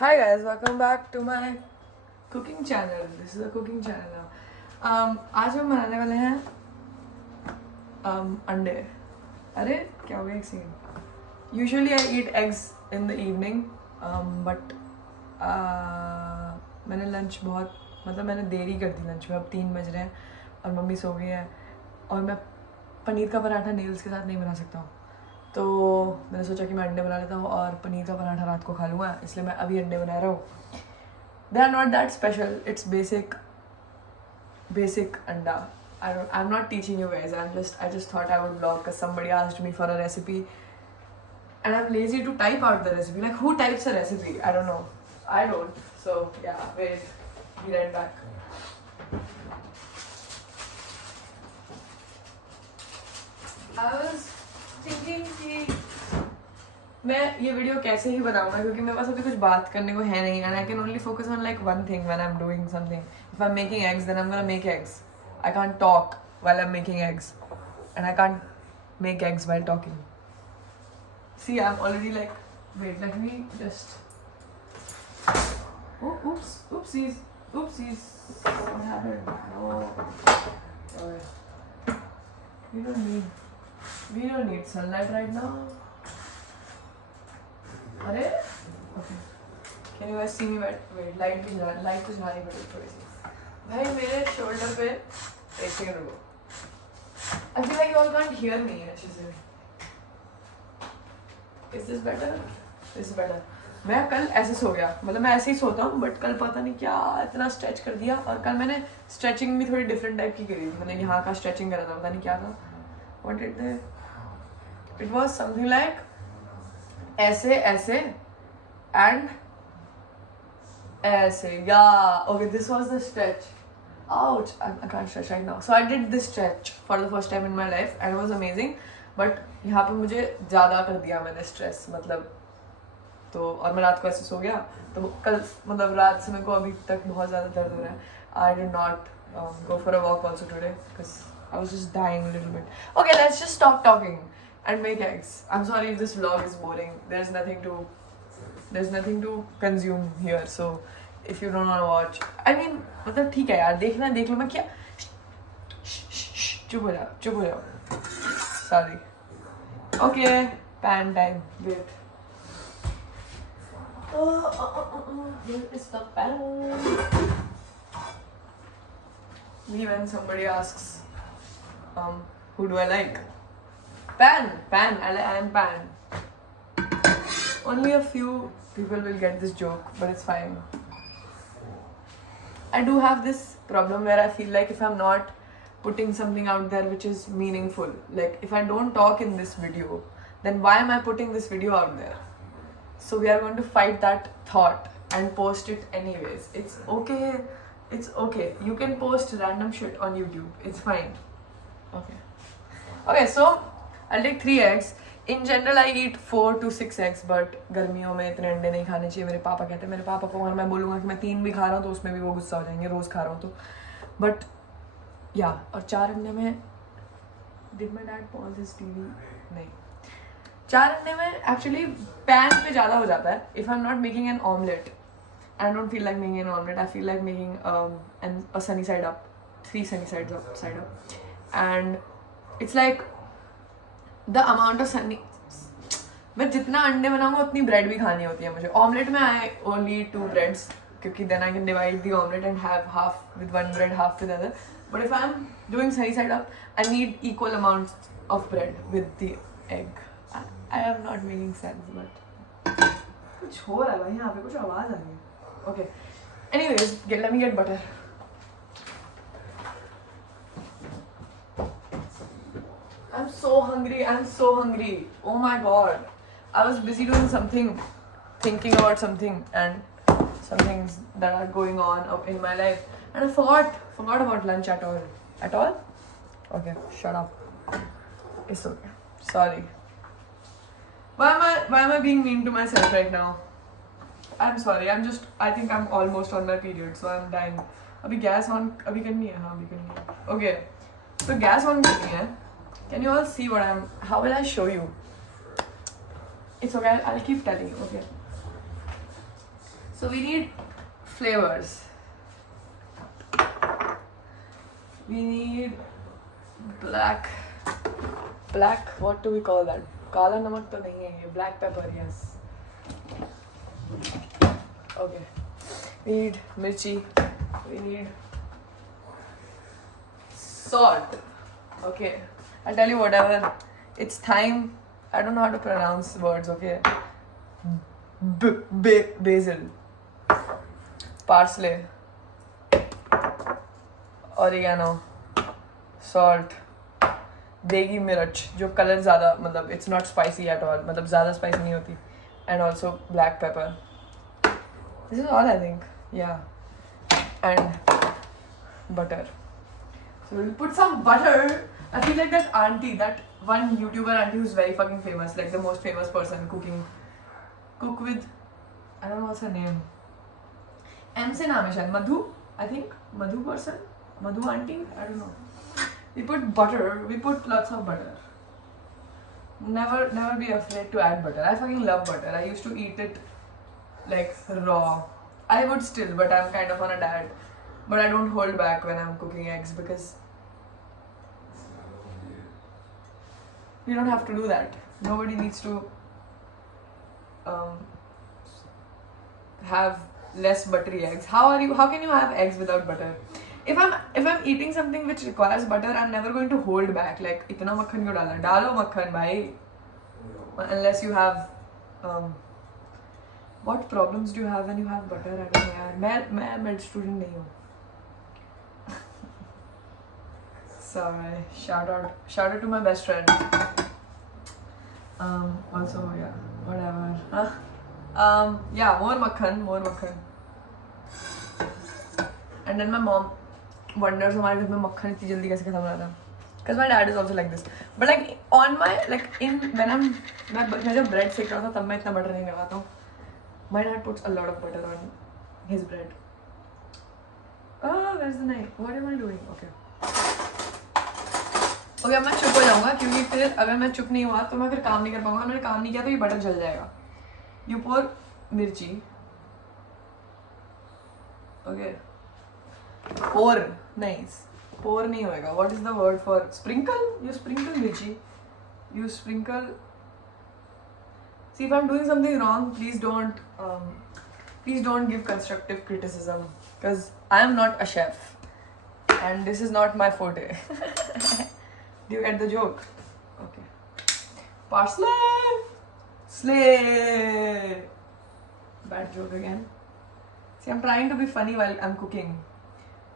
Hi guys, welcome back to my cooking channel. This is a cooking channel now. आज हम बनाने वाले हैं अंडे. अरे क्या हो गया एक second. Usually I eat eggs in the evening, but मैंने लंच मैंने देरी कर दी लंच में. अब 3 बज रहे हैं और मम्मी सो गई है और मैं पनीर का पराठा नेल्स के साथ नहीं बना सकता हूँ. तो मैंने सोचा कि मैं अंडे बना लेता हूँ और पनीर का पराठा रात को खा लूँगा, इसलिए मैं अभी अंडे बना रहा हूँ. They are not that special, it's basic anda. I'm not teaching you guys. I just thought I would vlog because somebody asked me for a recipe and I'm lazy to type out the recipe. Like, who types a recipe? I don't know. I don't. So yeah, wait. Be right back. I was thinking कि मैं ये video कैसे ही बनाऊंगा क्योंकि मेरे पास अभी कुछ बात करने को है नहीं. And I can only focus on like one thing when I'm doing something. If I'm making eggs, then I'm gonna make eggs. I can't talk while I'm making eggs, and I can't make eggs while talking. See, I'm already like, wait, let me just. Oh, oopsies. What happened? No. Okay. We don't need sunlight right now. अरे? Okay. Can you guys see me? Wait, light तो जलानी पड़ेगी थोड़ी सी. भाई मेरे shoulder पे एक second रुको. I feel like you all can't hear me अच्छे से. Is this better? This is better. मैं कल ऐसे सो गया, मतलब मैं ऐसे ही सोता हूँ, बट कल पता नहीं क्या इतना स्ट्रेच कर दिया. और कल मैंने स्ट्रेचिंग भी थोड़ी डिफरेंट टाइप की करी थी. मैंने यहाँ का स्ट्रेचिंग करा था, पता नहीं क्या था. What did they? It was something like ऐसे and ऐसे. Yeah, okay, this was the stretch. Ouch, I can't stretch right now. So I did this stretch for the first time in my life and it was amazing. But यहाँ पे मुझे ज़्यादा कर दिया मैंने stress, मतलब तो. और मैं रात को ऐसे सो गया तो कल मतलब रात से मेरे को अभी तक बहुत ज़्यादा दर्द हो रहा है. I did not go for a walk also today because I was just dying a little bit. Okay, let's just stop talking and make eggs. I'm sorry if this vlog is boring. There's nothing to consume here. So if you don't want to watch, I mean, मतलब ठीक है यार, देखना देख लो. मैं क्या चुप हो जाओ. Sorry. Okay, pan time. Wait. Where is the pan? Me when somebody asks, who do I like? Pan. I am Pan. Only a few people will get this joke, but it's fine. I do have this problem where I feel like if I'm not putting something out there which is meaningful, like if I don't talk in this video, then why am I putting this video out there? So we are going to fight that thought and post it anyways. It's okay. You can post random shit on YouTube. It's fine. Okay, so I'll take 3 eggs. In general, I eat 4 to 6 eggs, but गर्मियों में इतने अंडे नहीं खाने चाहिए. मेरे पापा कहते हैं, मेरे पापा को अगर मैं बोलूँगा कि मैं 3 भी खा रहा हूँ तो उसमें भी वो गुस्सा हो जाएंगे, रोज़ खा रहा हूँ तो. बट या, और 4 अंडे में did my dad pause his TV? नहीं. 4 अंडे में एक्चुअली पैन पे ज़्यादा हो जाता है. If I am not making an omelette, I don't feel like making an omelette. I feel like making a sunny side up, 3 sunny side up, and it's like the amount of sunny. मैं जितना अंडे बनाऊंगा उतनी bread भी खानी होती है मुझे. ऑमलेट में I only eat 2 breads क्योंकि then I can divide the omelette and have half with one bread, half with other. But if I'm doing sunny side up, I need equal amounts of bread with the egg. I am not making sense, but कुछ हो रहा है भाई यहाँ पे, कुछ आवाज़ आ रही है. Okay. Anyways, let me get butter. I'm so hungry. Oh my god. I was busy doing something, thinking about something and some things that are going on in my life, and I forgot about lunch at all. Okay, shut up. It's okay. Sorry. Why am I being mean to myself right now? I'm sorry. I think I'm almost on my period, so I'm dying. अभी gas on अभी करनी है. हाँ, अभी करनी है. Okay. तो gas on करनी है. Can you all see how will I show you? It's okay, I'll keep telling you, okay. So we need flavors. We need black, what do we call that? Kala namak to nahi hai, black pepper, yes. Okay. We need mirchi. We need salt. Okay. I'll tell you whatever. It's thyme. I don't know how to pronounce words, okay? Basil. Parsley. Oregano. Salt. देगी मिर्च जो colour ज़्यादा मतलब it's not spicy at all मतलब ज़्यादा spicy नहीं होती and also black pepper. This is all I think. Yeah. And butter. So we'll put some butter. I feel like that auntie, that one YouTuber auntie who's very fucking famous, like the most famous person cooking. Cook with, I don't know what's her name. M se naam hai shayad. Madhu, I think. Madhu person? Madhu auntie? I don't know. We put butter. We put lots of butter. Never be afraid to add butter. I fucking love butter. I used to eat it like raw. I would still, but I'm kind of on a diet. But I don't hold back when I'm cooking eggs because you don't have to do that. Nobody needs to have less buttery eggs. How can you have eggs without butter? If I'm eating something which requires butter, I'm never going to hold back. Like itna makhan kyun dala? Dalo makhan, bhai. Unless you have what problems do you have when you have butter? I don't know yaar. मैं med student नहीं हूँ. Sorry. Shout out to my best friend. Also yeah, whatever. Yeah, more makhan. And then my mom wonders हमारे घर में मक्खन इतनी जल्दी कैसे खत्म हो रहा था. Because my dad is also like this. But like on my मैं जब bread सेक रहा था तब मैं इतना butter नहीं लगाता हूँ. My dad puts a lot of butter on his bread. Oh, where's the knife? What am I doing? Okay. Okay, अब मैं चुप हो जाऊंगा क्योंकि फिर अगर मैं चुप नहीं हुआ तो मैं फिर काम नहीं कर पाऊंगा. मैंने काम नहीं किया तो ये बटर जल जाएगा. You pour मिर्ची. Okay. Pour nice. Pour नहीं होएगा. What is the word for sprinkle? You sprinkle मिर्ची. You sprinkle. See, if I'm doing something wrong, please don't give constructive criticism because I am not a chef and this is not my forte. Do you get the joke? Okay. Parsley! Slay! Bad joke again. See, I'm trying to be funny while I'm cooking,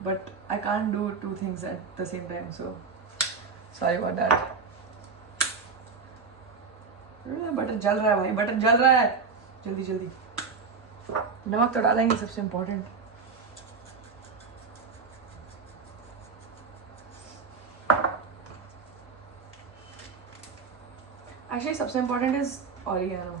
but I can't do two things at the same time, so sorry about that. Butter जल रहा है भाई, butter जल रहा है. जल्दी नमक तो डालेंगे, सबसे इम्पोर्टेंट. Actually, सबसे important is oregano.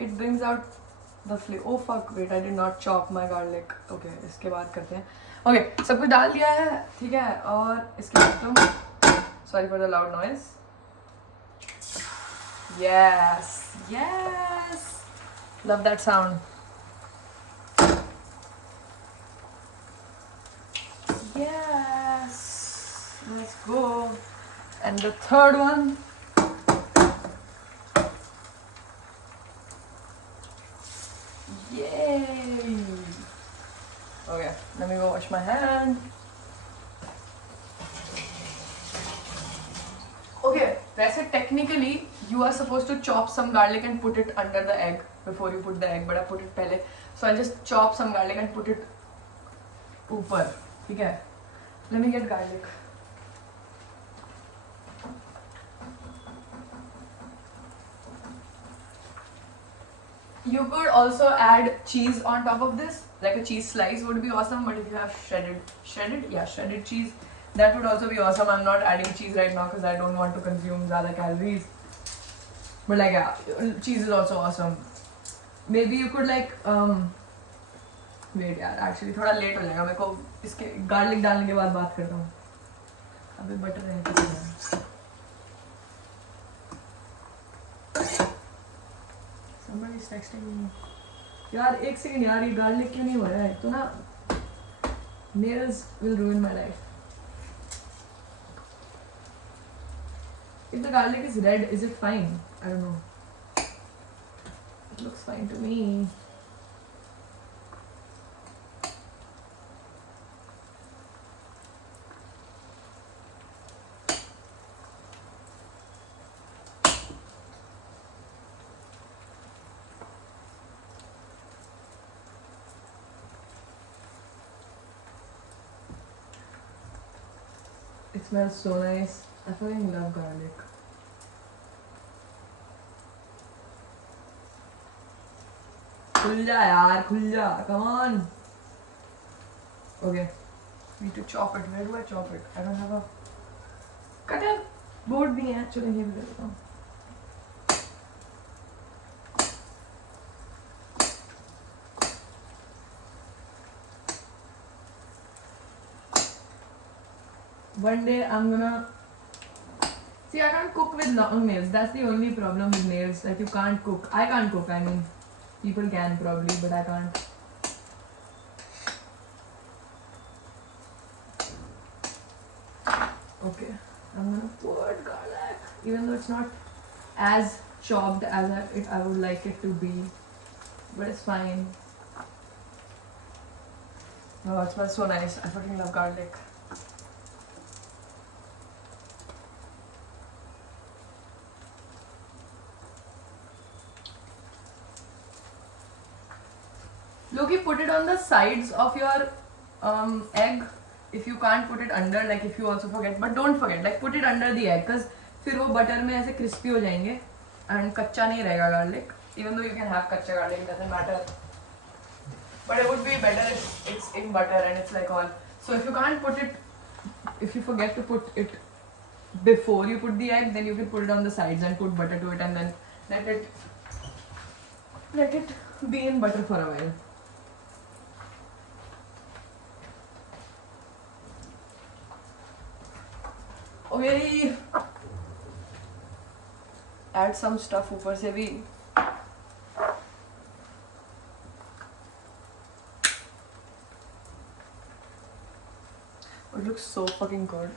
It brings out the flavor. Oh fuck, wait, I did not chop my garlic. Okay, इसके बाद करते हैं. Okay, सब कुछ डाल दिया है, ठीक है. और इसके बाद तो sorry for the loud noise. Yes. Love that sound. Yes. Let's go. And the third one. Yay. Okay, let me go wash my hand. Okay, वैसे technically you are supposed to chop some garlic and put it under the egg before you put the egg, but I put it पहले. So I'll just chop some garlic and put it ऊपर, ठीक है? Let me get garlic. You could also add cheese on top of this, like a cheese slice would be awesome. But if you have shredded cheese, that would also be awesome. I'm not adding cheese right now because I don't want to consume ज़्यादा calories. But like yeah, cheese is also awesome. Maybe you could like wait यार, actually थोड़ा late हो जाएगा. मेरे को इसके garlic डालने के बाद बात करता हूँ. अभी butter है. Somebody's texting me. यार एक सेकंड यार, ये गार्लिक क्यों नहीं हो रहा है? तो ना nails will ruin my life. If the garlic is red, is it fine? I don't know. It looks fine to me. It smells so nice. I fucking love garlic. खुल जा यार, खुल जा. Come on. Okay. Need to chop it. Where do I chop it? I don't have a cutter. Board भी है. चलो ये भी ले लेता हूँ. One day I'm gonna see. I can't cook with long nails. That's the only problem with nails. Like you can't cook. I can't cook. I mean, people can probably, but I can't. Okay, I'm gonna put garlic, even though it's not as chopped as I would like it to be, but it's fine. Oh, it smells so nice. I fucking love garlic. Loki, put it on the sides of your egg. If you can't put it under, like if you also forget, but don't forget, like put it under the egg, cause फिर वो butter में ऐसे crispy हो जाएंगे and कच्चा नहीं रहेगा garlic. Even though you can have कच्चा garlic, it doesn't matter. But it would be better if it's in butter and it's like all. So if you can't put it, if you forget to put it before you put the egg, then you can put it on the sides and put butter to it and then let it be in butter for a while. Okay, add some stuff ऊपर से भी. It looks so fucking good.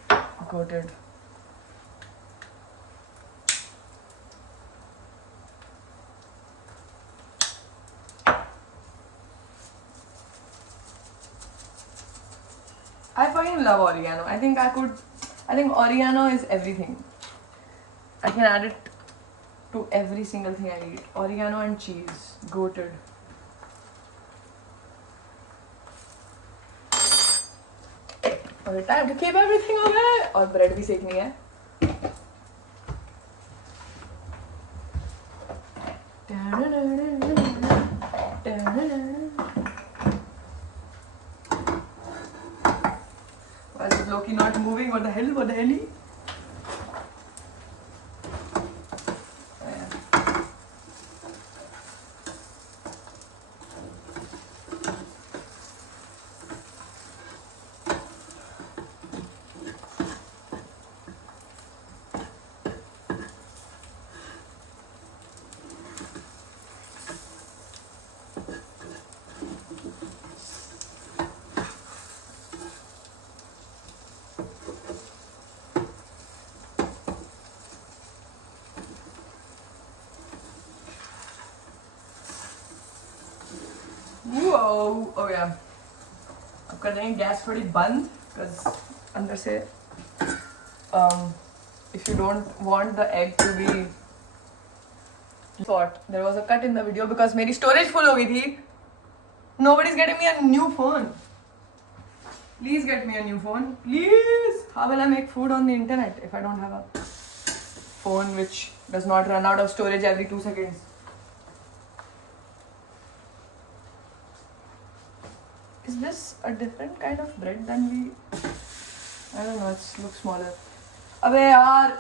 Coated. I fucking love oregano. I think oregano is everything. I can add it to every single thing I eat. Oregano and cheese. Goated. Okay, time to keep everything away. और bread भी सेकनी है. Why is Loki not moving? What the hell? What the hell? Whoa! Oh yeah. अब कर देंगे gas थोड़ी बंद, because अंदर से if you don't want the egg to be thought there was a cut in the video because मेरी storage full हो गई थी. Nobody's getting me a new phone. Please get me a new phone. Please. How will I make food on the internet if I don't have a phone which does not run out of storage every 2 seconds? Is this a different kind of bread than we? I don't know. It looks smaller. अबे यार,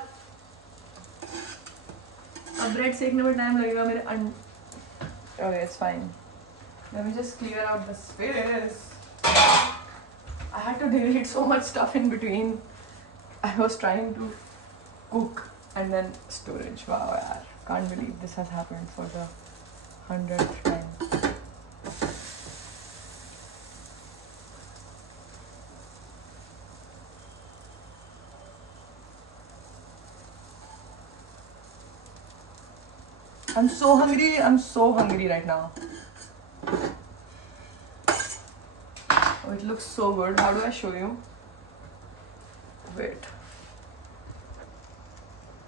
अब bread सेकने में time लगेगा मेरे Okay, it's fine. Let me just clear out the space. I had to delete so much stuff in between. I was trying to cook and then storage. Wow, yaar. Can't believe this has happened for the 100th time. I'm so hungry. I'm so hungry right now. Oh, it looks so good. How do I show you? Wait.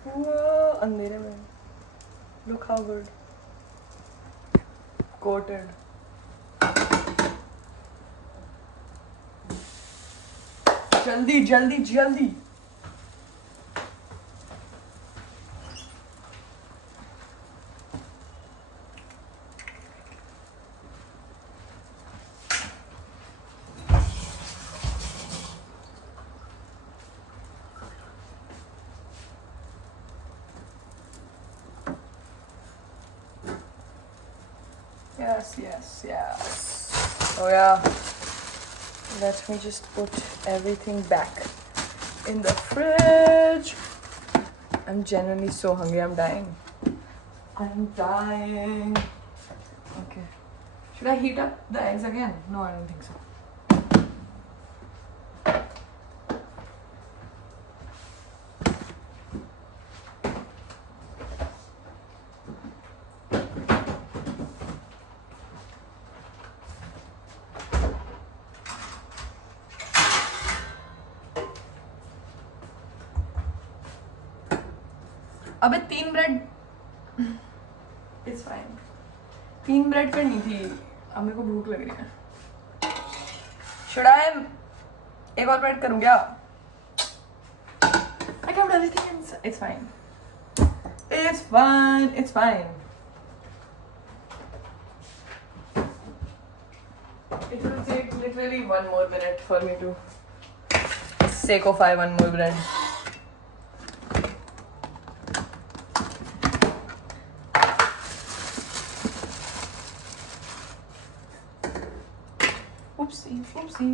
Whoa, अंधेरे में. Look how good. Coated. जल्दी जल्दी जल्दी. Yes. Oh yeah. Let me just put everything back in the fridge. I'm genuinely so hungry. I'm dying. Okay. Should I heat up the eggs again? No, I don't think so. अबे 3 bread. It's fine. 3 bread करनी थी. अब मेरे को भूख लग रही है. Should I? एक और ब्रेड करूँ क्या? I kept everything inside. It's fine. It's fine. It's fine. It will take literally 1 more minute for me to sacofy 1 more bread. Oopsie.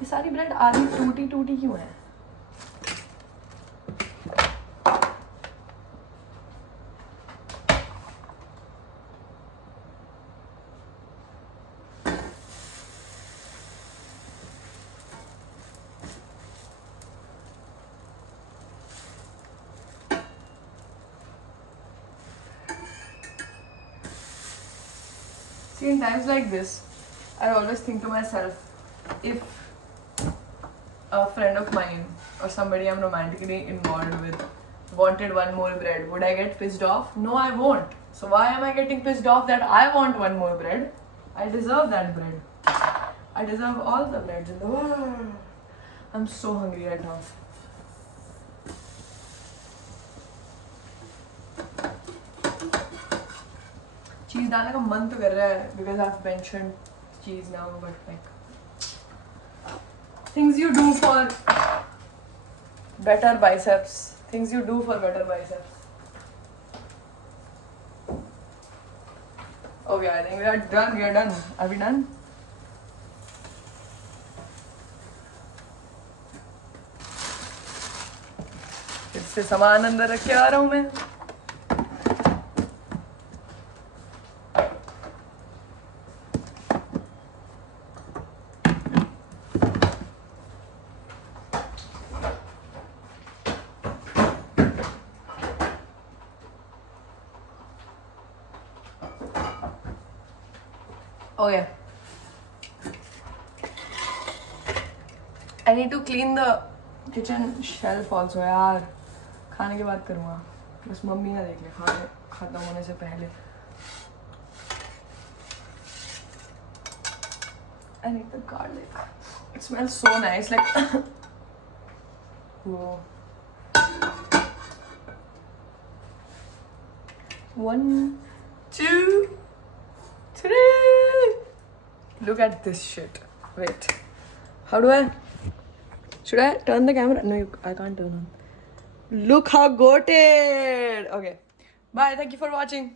ये सारी ब्रेड आधी टूटी क्यों है? See, in times like this, I always think to myself, if a friend of mine or somebody I'm romantically involved with wanted 1 more bread, would I get pissed off? No, I won't. So why am I getting pissed off that I want 1 more bread? I deserve that bread. I deserve all the breads in the world. I'm so hungry right now. चीज़ डालने का मन तो कर रहा है because I've mentioned cheese now, but like things you do for better biceps. Things you do for better biceps. Okay, I think we are done. Are we done? फिर से सामान अंदर रख के आ रहा हूँ मैं. Okay. I need to clean the kitchen shelf also यार. खाने के बाद करूँगा. बस मम्मी ना देख ले खाने खत्म होने से पहले. I need the garlic. It smells so nice. Like whoa. 1, 2, 3. Look at this shit. Wait. How do I? Should I turn the camera? No, I can't turn on. Look how goated. Okay. Bye. Thank you for watching.